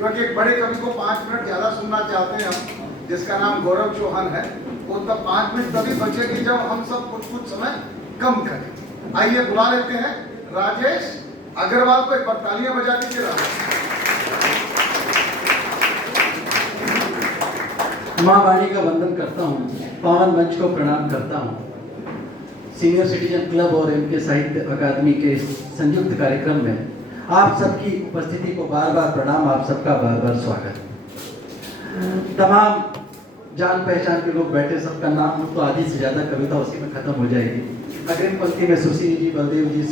क्योंकि एक बड़े कवि को 5 मिनट ज़्यादा सुनना चाहते हैं हम, जिसका नाम गौरव चौहान है। वो तब 5 मिनट तभी बचेगी जब हम सब कुछ समय कम करें। आइए बुला लेते हैं राजेश अग्रवाल को, एक बार तालियां बजा दीजिए। माँ वाणी का वंदन करता हूँ, पावन मंच को प्रणाम करता हूँ। सीनियर सिटीजन क्लब और एमके साहित्य अकादमी के संयुक्त कार्यक्रम में आप सबकी उपस्थिति को बार बार प्रणाम, आप सबका बार बार स्वागत। तमाम जान पहचान के लोग बैठे, सबका नाम तो आधी से ज़्यादा कविता उसी में खत्म हो जाएगी। अग्रिम पंक्ति में सुशील जी, बलदेव जी,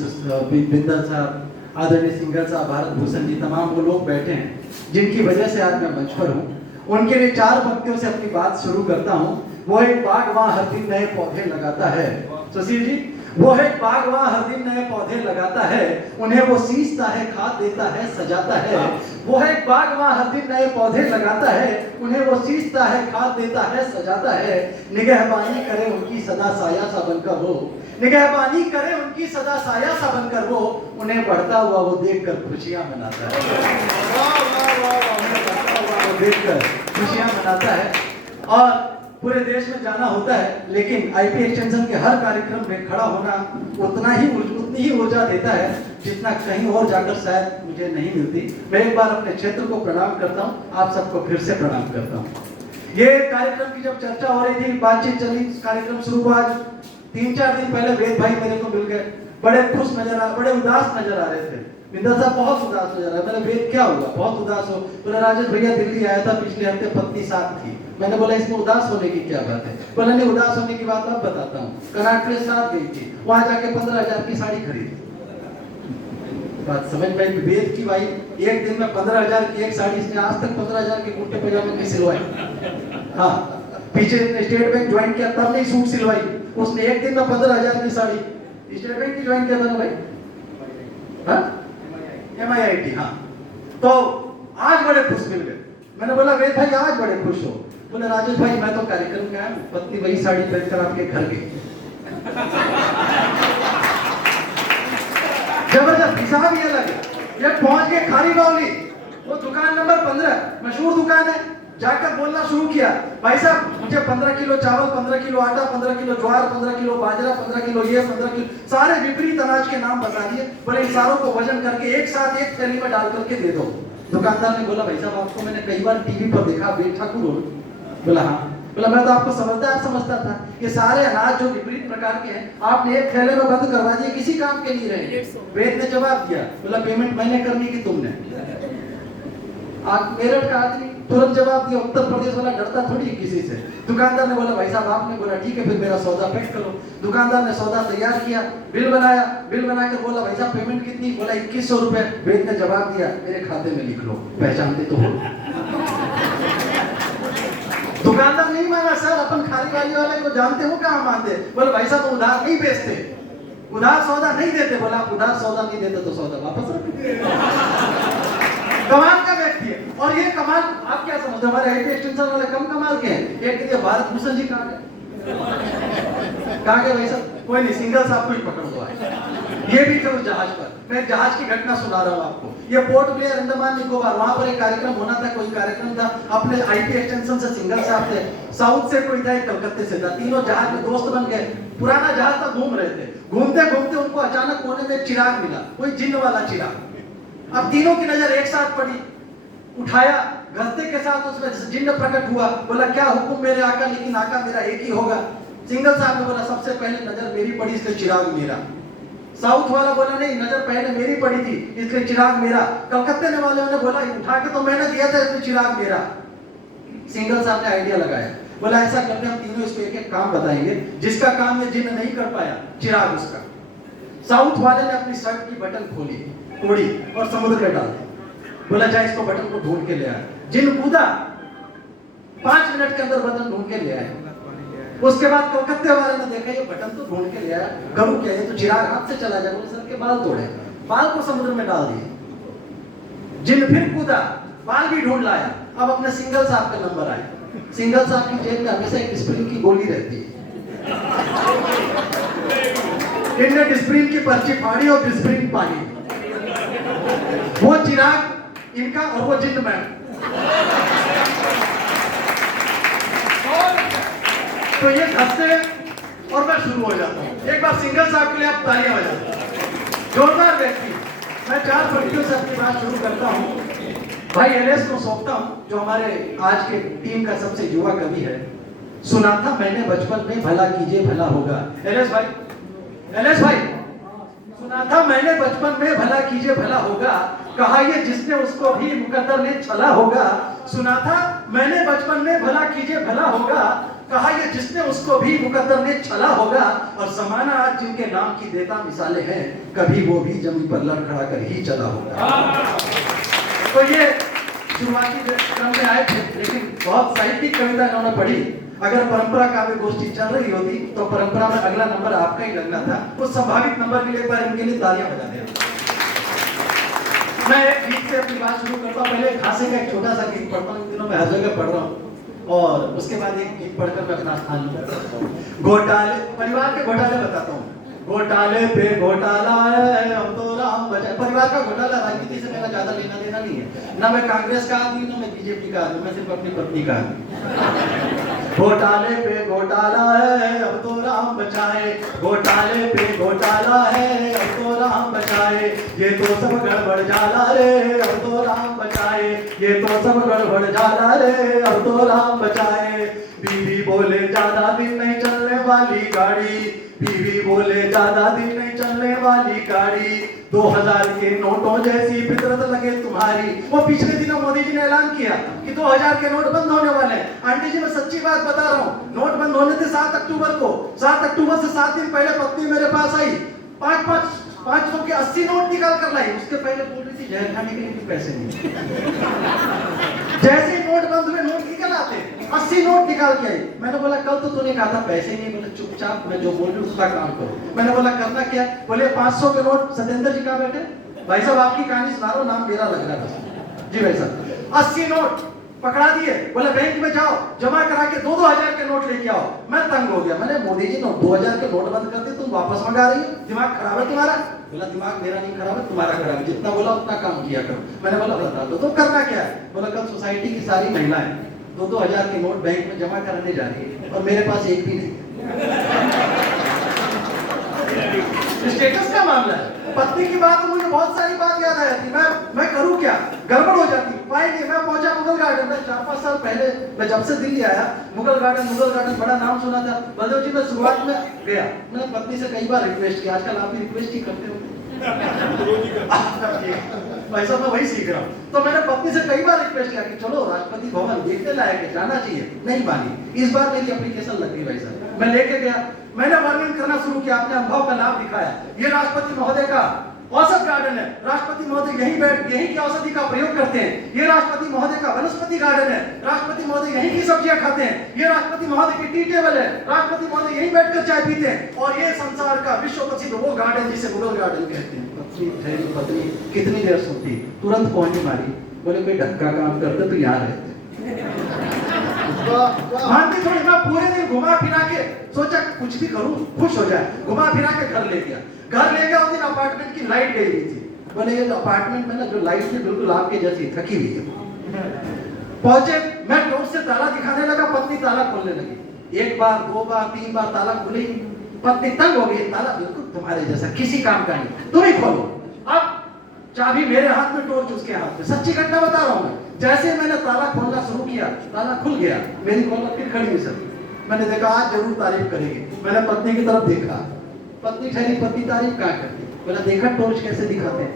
बिंदर साहब, आदरणीय सिंगर साहब, भारत भूषण जी, तमाम वो लोग बैठे हैं जिनकी वजह से आज मैं मंच पर हूँ। उनके लिए 4 पंक्तियों से अपनी बात शुरू करता हूँ। वो एक बाग वहाँ हर दिन नए पौधे लगाता है। सुशील जी, वो एक बाग वहाँ हर दिन नए पौधे लगाता है, उन्हें वो सींचता है, खाद देता है, सजाता है। वो एक बाग वहाँ हर दिन नए पौधे लगाता है, उन्हें वो सींचता है, खाद देता है, सजाता है। निगहबानी करे उनकी सदा साया सा बनकर वो, निगहबानी करे उनकी सदा साया सा बनकर वो, उन्हें बढ़ता हुआ वो देखकर खुशियां मनाता है। देखकर खुशियां मनाता है। और पूरे देश में जाना होता है, लेकिन आईपी एक्सटेंशन के हर कार्यक्रम में खड़ा होना उतनी ही ऊर्जा देता है जितना कहीं और जाकर शायद मुझे नहीं मिलती। मैं एक बार अपने क्षेत्र को प्रणाम करता हूँ, आप सबको फिर से प्रणाम करता हूँ। ये कार्यक्रम की जब चर्चा हो रही थी, बातचीत चली, कार्यक्रम शुरू हुआ, 3-4 दिन पहले वेद भाई मेरे को मिल गए, बड़े खुश नजर आ, बड़े उदास नजर आ रहे थे। बिंदर साहब बहुत उदास नजर आ रहे। मैंने वेद क्या हुआ, बहुत उदास हो? बोला राजेश भैया दिल्ली आया था पिछले हफ्ते, पत्नी साथ थी। मैंने बोला इसमें उदास होने की क्या बात है? बोला नहीं, उदास होने की बात अब बताता हूँ। कर्नाटक के साथ गई थी, वहां जाके 15,000 की साड़ी खरीदी। बात समझ में? वेद की भाई एक दिन में 15,000 की एक साड़ी, इसने आज तक 15,000 के कुर्ते पजामे नहीं सिलवाए। हाँ, पीछे स्टेट बैंक ज्वाइन किया तब नहीं सूट सिलवाई, उसने एक दिन में 15,000 की साड़ी स्टेट बैंक की ज्वाइन किया था ना भाई, हाँ MIIT। हाँ, तो आज बड़े खुश मिल गए। मैंने बोला वेद भाई आज बड़े खुश हो? बोले राजेश भाई मैं तो कार्यक्रम में आया, पत्नी वही साड़ी पहनकर आपके घर गई। जबरदस्त हिसाब ये लगे। ये पहुंच गए खारी बावली, वो दुकान नंबर 15, मशहूर दुकान है। जाकर बोलना शुरू किया, भाई साहब मुझे 15 किलो चावल, 15 किलो आटा, 15 किलो ज्वार, 15 किलो बाजरा, 15 किलो ये, 15 किलो, सारे विपरीत अनाज के नाम बता दिए। बोले इन सारों को वजन करके एक साथ एक थैली में डाल करके दे दो। दुकानदार ने बोला भाई साहब आपको मैंने कई बार टीवी पर देखा, वेद ठाकुर हो? बोला हाँ। बोला मैं तो आपको समझता था ये सारे अनाज जो विपरीत प्रकार के हैं आपने एक थैले में बंद करवा दिए, किसी काम के नहीं रहे। वेद ने जवाब दिया, बोला पेमेंट मैंने करनी की तुमने? मेरठ का आदमी तुरंत जवाब दिया, उत्तर प्रदेश वाला डरता थोड़ी किसी से। दुकानदार ने बोला भाई साहब आपने बोला ठीक है फिर मेरा सौदा पैक करो। दुकानदार ने सौदा तैयार किया, बिल बनाया, बिल बनाकर बोला भाई साहब पेमेंट कितनी? बोला 2100 रुपए। वेद ने जवाब दिया मेरे खाते में लिख लो, पहचानते तो हो। दुकानदार नहीं माना, सर अपन खाली वाली वाले को जानते हो, कहाँ मानते? बोले भाई साहब उधार नहीं बेचते, उधार सौदा नहीं देते। बोला आप उधार सौदा नहीं देते तो सौदा वापस रख। कमाल का व्यक्ति है। और ये कमाल आप क्या समझते, हमारे आईटी एक्सटेंशन वाले कम कमाल के हैं? एक दिन भारत भूषण जी कहाँ गए? कहाँ गए भाई साहब? कोई नहीं, सिंगल साहब को ही पकड़ दो। ये भी थे उस जहाज पर। मैं जहाज की घटना सुना रहा हूँ आपको। ये पोर्ट ब्लेयर अंडमान निकोबार, वहां पर एक कार्यक्रम होना था, कोई कार्यक्रम था। अपने आईटी एक्सटेंशन से सिंगल साहब थे, साउथ से कोई था, एक कलकत्ते से था। तीनों जहाज में दोस्त बन गए। पुराना जहाज था, घूम रहे थे। घूमते घूमते उनको अचानक कोने में चिराग मिला, कोई जिन्न वाला चिराग। अब तीनों की नजर एक साथ पड़ी, उठाया, घसते के साथ उसमें जिन्न प्रकट हुआ। बोला क्या हुक्म मेरे आका, लेकिन आका मेरा एक ही होगा। सिंगल साहब ने बोला सबसे पहले नजर मेरी पड़ी इसलिए चिराग मेरा। साउथ वाला बोला नहीं, नजर पहले मेरी पड़ी थी इसलिए चिराग मेरा। कलकत्ते वाले ने बोला उठा के तो मैंने दिया था इसलिए चिराग मेरा। सिंगल साहब ने आइडिया लगाया, बोला ऐसा करते हम तीनों इसको एक एक काम बताएंगे, जिसका काम ये जिन्न नहीं कर पाया चिराग उसका। साउथ वाले ने अपनी शर्ट की बटन खोली, तोड़ी और समुद्र में डाल दी। बोला जा इसको बटन को ढूंढ के ले आया। जिन्न कूदा, 5 मिनट के अंदर बटन ढूंढ के ले आया। उसके बाद कलकत्ते वाले ने देखा ये बटन तो ढूंढ के ले आया, करूं क्या, ये तो चिराग हाथ से चला जाए। बोले सर के बाल तोड़े, बाल को समुद्र में डाल दिए। जिन्न फिर कूदा, बाल भी ढूंढ लाया। अब अपने सिंगल साहब का नंबर आया। सिंगल साहब की जेब में हमेशा एक डिस्प्रिन की गोली रहती है। इनने डिस्प्रिन की पर्ची फाड़ी और डिस्प्रिन पानी। वो चिराग इनका और वो जिंद मैम। तो ये हंसते और मैं शुरू हो जाता हूँ। एक बार सिंगर साहब के लिए आप तालियां बजाते, जोरदार व्यक्ति। मैं 4 पंक्तियों से अपनी बात शुरू करता हूँ। भाई एलएस को सौंपता हूँ, जो हमारे आज के टीम का सबसे युवा कवि है। सुना था मैंने बचपन में भला कीजिए भला होगा। एलएस भाई सुना था मैंने बचपन में भला कीजिए भला होगा, कहा ये जिसने उसको भी मुकद्दर ने छला होगा। सुना था मैंने बचपन में भला कीजिए भला होगा, कहा ये जिसने उसको भी मुकद्दर ने छला होगा। और जमाना आज जिनके नाम की देता मिसालें हैं, कभी वो भी जमीन पर लड़खड़ा कर ही चला होगा। तो ये शुरुआती क्रम में आए थे, लेकिन बहुत साहित्यिक कविता इन्होंने पढ़ी। अगर परंपरा काव्य गोष्ठी चल रही होती तो परंपरा में अगला नंबर आपका ही लगना था। उस संभावित नंबर के लिए एक बार इनके लिए तालियां बजा दें। मैं एक गीत से अपनी बात शुरू करता हूँ। पहले खासे का एक छोटा सा गीत पढ़ता हूँ, इन दिनों में हर जगह पढ़ रहा हूँ, और उसके बाद एक गीत पढ़कर मैं अपना स्थान करता हूँ। घोटाले, परिवार के घोटाले बताता हूँ। घोटाले पे घोटाला है, हम तो राम बचाए। परिवार का घोटाला, राजनीति से मेरा ज्यादा लेना देना नहीं है। ना मैं कांग्रेस का आदमी, ना मैं बीजेपी का आदमी, मैं सिर्फ अपनी पत्नी का आदमी। घोटाले पे घोटाला है, अब तो राम बचाए। घोटाले पे घोटाला है, अब तो राम बचाए। ये तो सब गड़बड़ जाला रे, अब तो राम बचाए। ये तो सब गड़बड़ जाला रे, अब तो राम बचाए। बीवी बोले ज्यादा दिन नहीं चलने वाली गाड़ी, बीवी बोले ज्यादा दिन नहीं चलने वाली गाड़ी। 2000 के नोटों जैसी फितरत लगे तुम्हारी। वो पिछले दिनों मोदी जी ने ऐलान किया कि 2000 के नोट बंद होने वाले हैं। आंटी जी मैं सच्ची बात बता रहा हूँ, नोट बंद होने थे 7 अक्टूबर को। 7 अक्टूबर से 7 दिन पहले पत्नी मेरे पास आई, 500 के 80 नोट निकाल कर लाई। उसके पहले बोल रही थी जहर खाने के लिए पैसे नहीं। जैसे ही नोट बंद हुए, नोट निकल आते, 80 नोट निकाल के आई। मैंने बोला कल तो तूने कहा था पैसे नहीं। बोले चुपचाप मैं जो बोल रही हूँ उसका काम करो। मैंने बोला करना क्या? बोले 500 के नोट। सत्येंद्र जी कहाँ बैठे? भाई साहब आपकी कहानी सुना रहा हूँ, नाम मेरा लग रहा था। जी भाई साहब, 80 नोट पकड़ा दिए। बोले बैंक में जाओ, जमा करा के 2-2 हजार के नोट लेके आओ। मैं तंग हो गया। मैंने मोदी जी 2000 के नोट बंद करते, तुम वापस मंगा रही हो, दिमाग खराब है तुम्हारा? बोला दिमाग मेरा नहीं खराब है, तुम्हारा खराब है। जितना बोला उतना काम किया करो। मैंने बोला बता दो तो करना क्या है? बोला कल सोसाइटी की सारी महिलाएं 2-2 हजार के नोट बैंक में जमा कराने जा रही है और मेरे पास एक भी नहीं। स्टेटस का मामला है। पत्नी की बात तो मुझे बहुत सारी बात याद आ जाती। मैं करूं क्या? गड़बड़ हो जाती। पाए नहीं। मैं पहुंचा मुगल गार्डन में 4-5 साल पहले। मैं जब से दिल्ली आया, मुगल गार्डन बड़ा नाम सुना था। बलदेव जी मैं शुरुआत में गया, मैंने पत्नी से कई बार रिक्वेस्ट किया। आजकल आप भी रिक्वेस्ट ही करते हो। वैसा मैं वही सीख रहा हूँ। तो मैंने पत्नी से कई बार रिक्वेस्ट किया कि चलो राष्ट्रपति भवन देखने लायक है, जाना चाहिए। नहीं मानी। इस बार मेरी एप्लीकेशन लग गई भाई साहब। मैं लेके गया, मैंने वर्णन करना शुरू किया, अपने अनुभव का लाभ दिखाया। ये राष्ट्रपति महोदय का औषध गार्डन है। राष्ट्रपति महोदय यहीं की औषधि का प्रयोग करते हैं। ये राष्ट्रपति महोदय का वनस्पति गार्डन है। राष्ट्रपति महोदय यहीं की सब्जियां खाते हैं। ये राष्ट्रपति महोदय की टी टेबल है। राष्ट्रपति महोदय यहीं बैठकर चाय पीते हैं। और ये संसार का विश्व प्रसिद्ध वो गार्डन जिसे मुगल गार्डन कहते हैं। पत्नी कितनी देर सुनती, तुरंत पहुंची मारी। बोले कोई ढक्का काम करते तो यहाँ रहते। मानती थोड़ी। मैं पूरे दिन घुमा फिरा के सोचा कुछ भी करूं खुश हो जाए, घुमा फिरा के घर ले गया। उस दिन अपार्टमेंट की लाइट गई हुई थी। बोले ये अपार्टमेंट में ना जो लाइट थी बिल्कुल आपके जैसी थकी हुई है। पहुंचे, मैं डोर से ताला दिखाने लगा, पत्नी ताला खोलने लगी। 1 बार 2 बार 3 बार ताला खुले ही पत्नी तंग हो गई। ताला बिल्कुल तुम्हारे जैसा, किसी काम का नहीं, तुम ही खोलो। अब चाबी मेरे हाथ में, टॉर्च उसके हाथ में। सच्ची घटना बता रहा हूं मैं। जैसे मैंने ताला खोलना शुरू किया, ताला खुल गया। मेरी कॉलर फिर खड़ी हुई सर। मैंने देखा आज जरूर तारीफ करेगी। मैंने पत्नी की तरफ देखा, पत्नी ठहरी। पत्नी तारीफ कहाँ करती? मैंने देखा टॉर्च कैसे दिखाते हैं।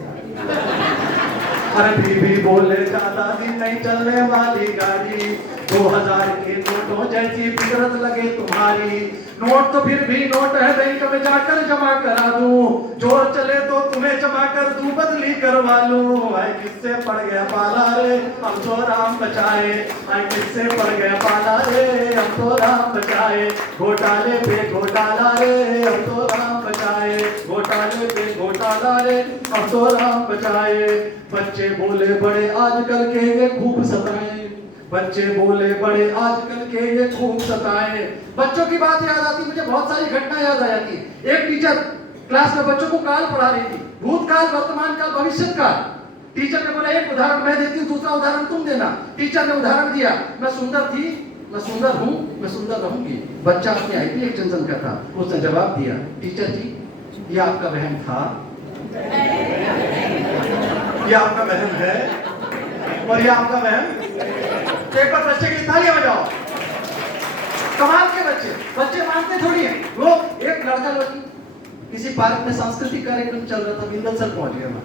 अरे बीवी बोले ज्यादा दिन नहीं चलने वाली गाड़ी। 2000 के नोटों जैसी फितरत लगे तुम्हारी। नोट तो फिर भी नोट है, बैंक में जाकर जमा करा दूं। जोर चले तो तुम्हें जमा कर दूं, बदली करवा लूं। आए किससे पड़ गया पाला रे, हम तो राम बचाए। आए किससे पड़ गया पाला रे, हम तो राम बचाए। घोटाले पे घोटाला रे, हम तो राम बचाए। घोटाले पे घोटाला रे, हम तो राम बचाए। बच्चे बोले बड़े आजकल के ये खूब सताए। बच्चे बोले बड़े आजकल के ये खूब सताए। बच्चों की बात याद आती, मुझे बहुत सारी घटना याद आ जाती। एक टीचर क्लास में बच्चों को काल पढ़ा रही थी, भूतकाल, वर्तमान काल, भविष्य काल। टीचर ने बोला एक उदाहरण मैं देती हूँ, दूसरा उदाहरण तुम देना। टीचर ने उदाहरण दिया, मैं सुंदर थी, मैं सुंदर हूँ, मैं सुंदर रहूंगी। बच्चा अपने आईपी एक्सटेंशन का था, उसने जवाब दिया, टीचर जी ये आपका वहम था, ये आपका वहम है और ये आपका वहम। एक बार बच्चे के लिए तालियां बजाओ। कमाल के बच्चे मानते थोड़ी है। वो एक लड़का लड़की किसी पार्क में सांस्कृतिक कार्यक्रम चल रहा था, बिंदल सर पहुंच गया वहां,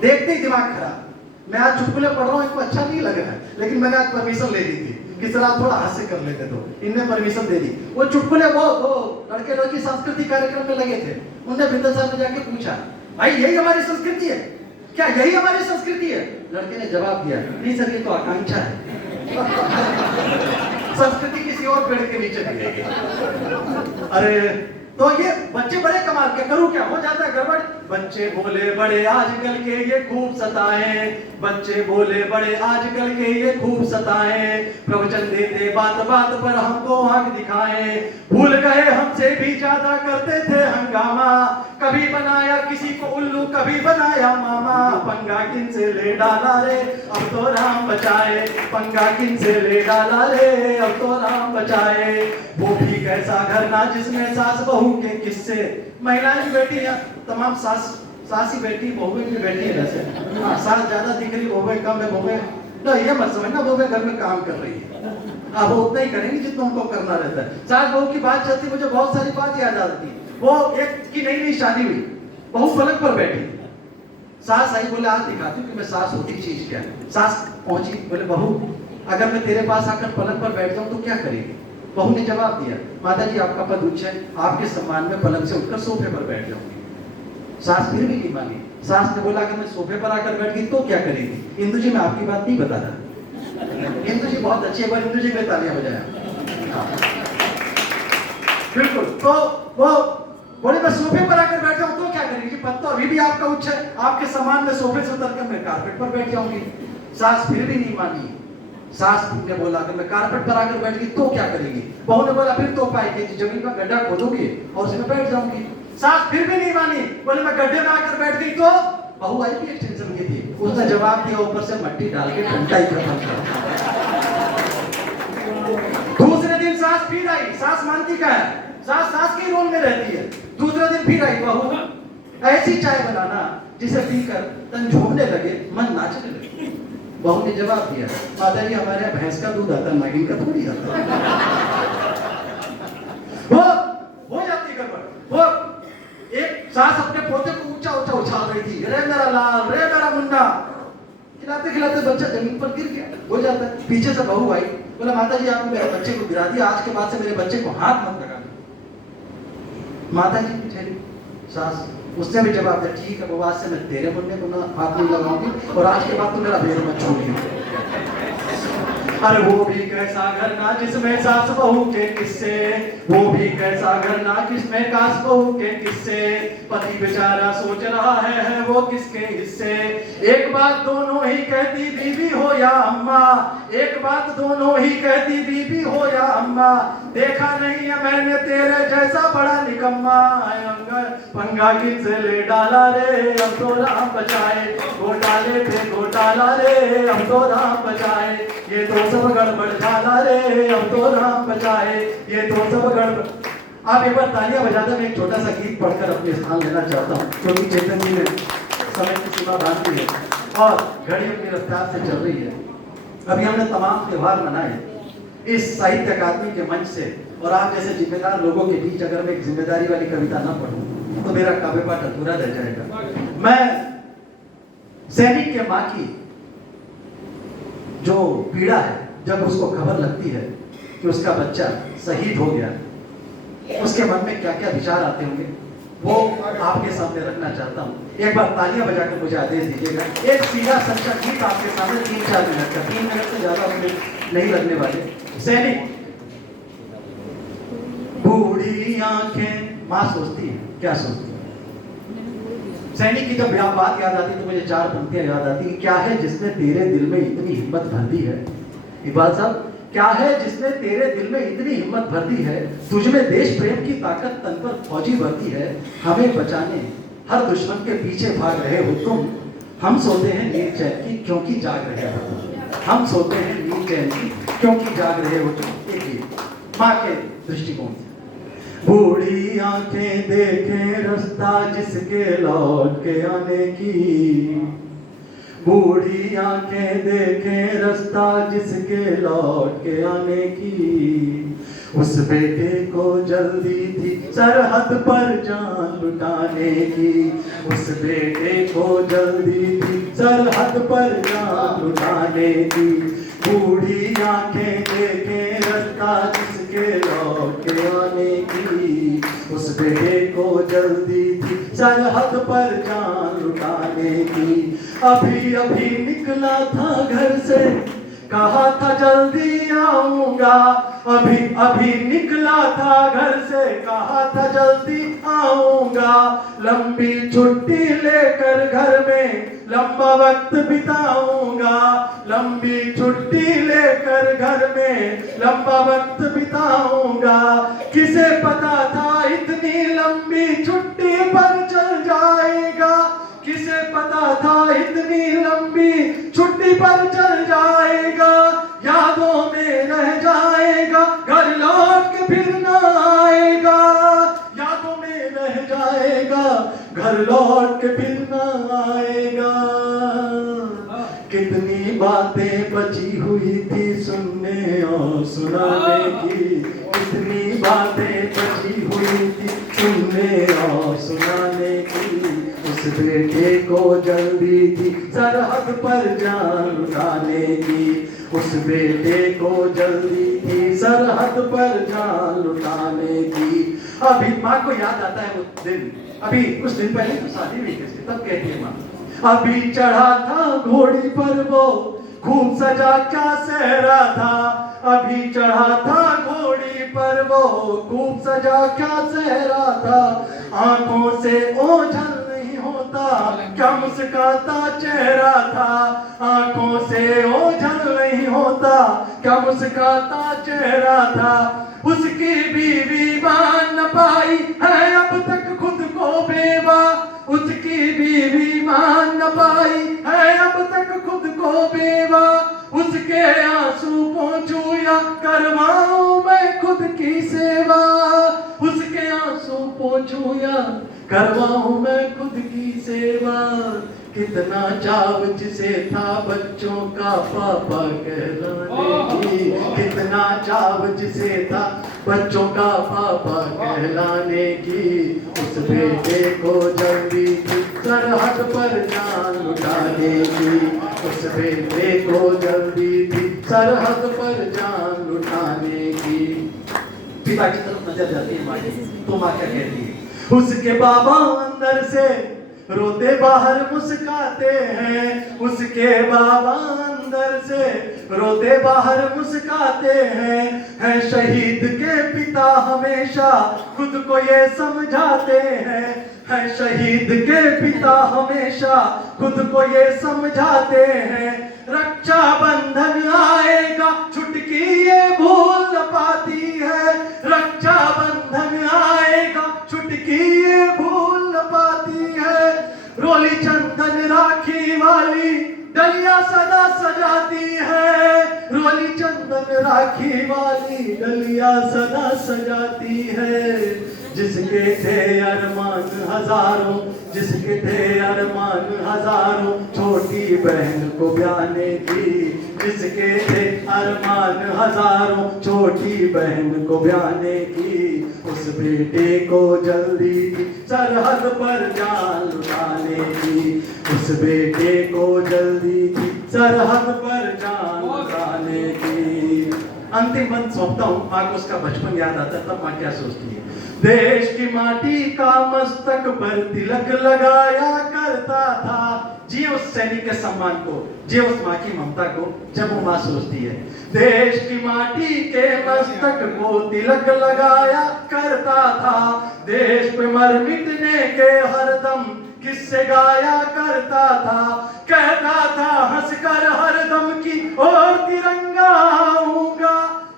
देखते ही दिमाग खराब। मैं आज चुटकुले पढ़ रहा हूँ, इनको अच्छा नहीं लग रहा है, लेकिन मैंने आज परमिशन ले दी थी कि सर आप थोड़ा हास्य कर लेते, तो इनने परमिशन दे दी। वो चुटकुले वो लड़के लड़की सांस्कृतिक कार्यक्रम में लगे थे, उनने बिंदल साहब ने जाके पूछा, भाई यही हमारी संस्कृति है क्या, यही हमारी संस्कृति है? लड़के ने जवाब दिया, नहीं सर ये तो आकांक्षा है। संस्कृति किसी और पेड़ के नीचे मिलेगी। अरे तो ये बच्चे बड़े कमाल के, करूं क्या, हो जाता है गड़बड़। बच्चे बोले बड़े आजकल के ये खूब सताए, बच्चे बोले बड़े आजकल के ये खूब सताए, प्रवचन देते बात बात पर हमको आंख दिखाए, भूल गए हमसे भी ज्यादा करते थे हंगामा, कभी बनाया किसी को उल्लू कभी बनाया मामा, पंगा किन से ले डाला रे अब तो राम बचाए, पंगा किन से ले डाला रे अब तो राम बचाए। वो भी कैसा घर ना जिसमें सास बहू के किस्से, महिलाएं बैठी है, तमाम सास ही बैठी, बहुएं भी बैठी है वैसे। हाँ, सास ज्यादा दिख रही, बहुएं कम है। बहुएं तो ये मत समझना बहुएं घर में काम कर रही है, हाँ वो उतना ही करेंगी जितना उनको करना रहता है। सास बहू की बात चलती, मुझे बहुत सारी बात याद आती। वो एक की नई शादी हुई, बहू पलंग पर बैठी, सास आई, बोले आज दिखाती हूँ कि मैं सास होती चीज क्या है। सास पहुंची, बोले बहू अगर मैं तेरे पास आकर पलंग पर बैठ जाऊं तो क्या करेगी? बहू ने जवाब दिया, माता जी आपका पद उच्च है, आपके सम्मान में पलंग से उठकर सोफे पर बैठ जाऊंगी। सास फिर भी नहीं मानी। सास ने बोला कि मैं सोफे पर आकर बैठ गई तो क्या करेगी? इंदु जी मैं आपकी बात नहीं बता रहा। इंदु जी बहुत अच्छी है, पर इंदु जी ने तालियां बजाया। बिल्कुल, तो वो बोले मैं सोफे पर आकर बैठ जाऊं तो क्या करेगी? पद तो अभी भी आपका उच्च है, आपके सम्मान में सोफे से उतरकर मैं कारपेट पर बैठ जाऊंगी। सास फिर भी नहीं मानी। सास ने बोला कि मैं कारपेट पर आकर बैठ गई तो क्या करेगी? बहू ने बोला फिर तो पाई के जमीन का गड्ढा खोदोगी और उसमें बैठ जाऊंगी। सास फिर भी नहीं मानी, बोले मैं गड्ढे में आकर बैठ गई तो? बहू आई भी एक्सटेंशन की थी, उसने जवाब दिया ऊपर से मट्टी डाल के ठंडा ही खत्म कर। दूसरे दिन सास फिर आई, सास मानती का है, सास के रोल में रहती है। दूसरे दिन फिर आई, बहू ऐसी चाय बनाना जिसे पीकर तन झूमने लगे मन नाचने लगे। बहू ने जवाब दिया, माता जी हमारे यहाँ भैंस का दूध आता है, नागिन का थोड़ी आता है। वो हो जाती गड़बड़। वो एक सास अपने पोते को ऊंचा ऊंचा उछाल रही थी, रे मेरा लाल, रे मेरा मुन्ना, खिलाते खिलाते बच्चा जमीन पर गिर गया। हो जाता है। पीछे से बहू आई, बोला माता जी आपने मेरे बच्चे को गिरा दिया, आज के बाद से मेरे बच्चे को हाथ मत लगाना। माता जी ठहरी, सास उसने भी जवाब दिया, ठीक है बाबा आज से मैं तेरे मुन्ने को ना हाथ नहीं लगाऊंगी और आज के बाद तू मेरा बेर मत छोड़िए। अरे वो भी कैसा घर ना जिसमें सास बहू के किस्से, वो भी कैसा घर ना जिसमें सास बहू के किस्से, पति बेचारा सोच रहा है वो किसके हिस्से। एक बात दोनों ही कहती बीवी हो या अम्मा, एक बात दोनों ही कहती बीवी हो या अम्मा, देखा नहीं है मैंने तेरे जैसा बड़ा निकम्मा, पंगा किन से ले डाला रे अब तो राम बचाए, घोटाले पे घोटाला रे अब तो राम बचाए, ये तो सब गड़बड़ झाला रे अब तो राम बचाए, ये तो सब गड़बड़। आप एक बार तालियां बजा दें, मैं एक छोटा सा गीत पढ़कर अपने स्थान लेना चाहता हूँ, क्योंकि चेतन जी ने समय की सीमा बांध दी है और घड़ी अपनी रफ्तार से चल रही है। अभी हमने तमाम त्योहार मनाए इस साहित्य अकादमी के मंच से, और आप जैसे जिम्मेदार लोगों के बीच अगर मैं एक जिम्मेदारी वाली कविता ना पढ़ूं तो मेरा काव्य पाठ अधूरा रह जाएगा। मैं सैनिक के माँ की जो पीड़ा है जब उसको खबर लगती है कि उसका बच्चा शहीद हो गया, उसके मन में क्या क्या विचार आते होंगे वो आपके सामने रखना चाहता हूँ। एक बार तालियां बजाकर मुझे आदेश दीजिएगा। एक सीधा सच्चा गीत आपके सामने 3-4 मिनट का, 3 मिनट से ज्यादा मुझे नहीं लगने वाले। सैनिक, बूढ़ी आंखें, माँ सोचती है, क्या सोचती है? सैनिक की जब बात याद आती तो मुझे 4 पंक्तियां याद आती। क्या है जिसने तेरे दिल में इतनी हिम्मत भर दी है? इकबाल साहब, क्या है जिसने तेरे दिल में इतनी हिम्मत भर दी है? तुझ में देश प्रेम की ताकत तन पर फौजी भरती है। हमें बचाने हर दुश्मन के पीछे भाग रहे हो तुम, हम सोते हैं नींद चैन की क्योंकि जाग रहे होते। हम सोते हैं नींद चैन की क्योंकि जाग रहे होते। एक ही माँ के दृष्टिकोण से। बूढ़ी आंखें देखें रास्ता जिसके लौट के आने की, बूढ़ी आंखें देखें रास्ता जिसके लौट के आने की, उस बेटे को जल्दी थी सरहद पर जान लुटाने की, उस बेटे को जल्दी थी सरहद पर जान लुटाने की, बूढ़ी आंखें देखें रास्ता जिसके लौट के आने की, उस बेटे को जल्दी थी सरहद पर जान लुटाने की। अभी अभी निकला था घर से कहा था जल्दी आऊंगा, अभी अभी निकला था घर से कहा था जल्दी आऊंगा, लंबी छुट्टी लेकर घर में लंबा वक्त बिताऊंगा, लंबी छुट्टी लेकर घर में लंबा वक्त बिताऊंगा, किसे पता था इतनी लंबी छुट्टी पर चल जाएगा, किसे पता था इतनी लंबी छुट्टी पर चल जाएगा, यादों में रह जाएगा घर लौट के फिर ना आएगा, यादों में रह जाएगा घर लौट के फिर ना आएगा। कितनी बातें बची हुई थी सुनने और सुनाने की, कितनी बातें बची हुई थी सुनने और सुनाने की, उस बेटे को जल्दी थी सरहद पर जान लुटाने की, उस बेटे को जल्दी थी सरहद पर जान लुटाने की। अभी माँ को याद आता है वो दिन, अभी कुछ दिन पहले तो शादी हुई किसकी, तब कहती है माँ, अभी चढ़ा था घोड़ी पर वो खूब सजा क्या सहरा था, अभी चढ़ा था घोड़ी पर वो खूब सजा क्या सहरा था, आंखों से ओझल नहीं होता क्या मुस्काता चेहरा था, आंखों से ओझल नहीं होता क्या मुस्काता चेहरा था, उसकी बीवी मान न पाई है अब तक खुद को बेवा, उसकी बीवी मान न पाई है अब तक खुद को बेवा, उसके आंसू पोंछूं या करवाऊं मैं खुद की सेवा, उसके आंसू पोंछूं या करवाऊं मैं खुद की सेवा, कितना चाव जिसे था बच्चों का पापा कहलाने की, कितना चाव जिसे था बच्चों का पापा कहलाने की, उस बेटे को जल्दी थी सरहद पर जान लुटाने की, उस बेटे को जल्दी थी सरहद पर जान लुटाने की। पिता की तरफ नजर जाती है माँ की, तो माँ क्या कहती है, उसके बाबा अंदर से रोते बाहर मुस्काते हैं, उसके बाबा अंदर से रोते बाहर मुस्काते हैं शहीद के पिता हमेशा खुद को ये समझाते हैं शहीद के पिता हमेशा खुद को ये समझाते हैं, रक्षा बंधन आएगा छुटकी ये भूल न पाती है, रक्षा बंधन आएगा छुटकी ये भूल न पाती है, रोली चंदन राखी वाली डलिया सदा सजाती है, रोली चंदन राखी वाली डलिया सदा सजाती है, जिसके थे अरमान हजारों, जिसके थे अरमान हजारों छोटी बहन को ब्याने की, जिसके थे अरमान हजारों छोटी बहन को ब्याने की, उस बेटे को जल्दी थी सरहद पर जान लुटाने की, उस बेटे को जल्दी थी सरहद पर जान लुटाने की। अंतिम मंत्र सौंपता हूँ माँ को, उसका बचपन याद आता है, तब माँ क्या सोचती है, देश की माटी का मस्तक पर तिलक लगाया करता था, जिए उस सैनिक के सम्मान को, जिए उस माँ की ममता को, जब वो माँ सोचती है, देश की माटी के मस्तक को तिलक लगाया करता था, देश पे मर मिटने के हरदम किससे गाया करता था, कहता था हंसकर हरदम की और तिरंगा आऊंगा,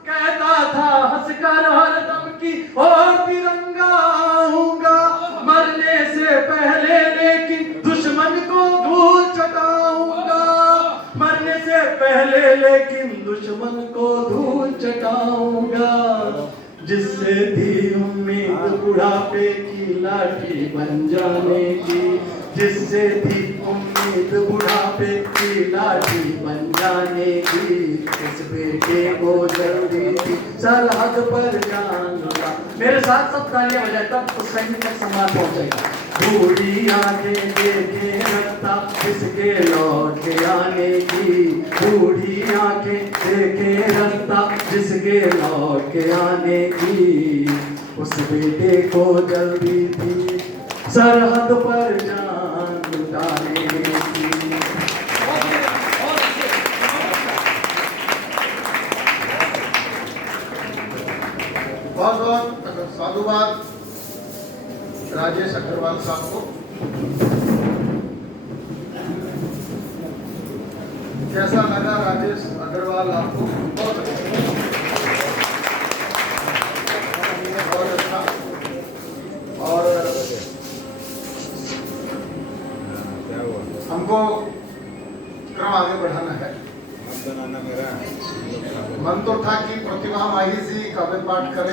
कहता था हंसकर हरदम की और तिरंगा आऊंगा, मरने से पहले लेकिन दुश्मन को धूल चटा लेकिन दुश्मन को धूल चटाऊंगा, जिससे थी उम्मीद बुढ़ापे की लाठी बन जाने की, जिससे थी उम्मीद बुढ़ापे की लाठी बन जाने की, इस बेटे को जल्दी थी सरहद पर जाना। मेरे साथ सब तालियां बजाए तब तो सैनिक तक सम्मान पहुंचेगा। बूढ़ी आंखें देखे रखता किसके लौट के आने की, बूढ़ी आंखें देखे रखता जिसके लौट के आने की, उस बेटे को जल्दी थी सरहद पर जान लुटाने की। बहुत बहुत साधुवाद राजेश अग्रवाल साहब को। कैसा लगा राजेश अग्रवाल आपको? बहुत अच्छा। और हमको क्रम आगे बढ़ाना है। मन तो था कि प्रतिभा माही जी काव्य पाठ करें,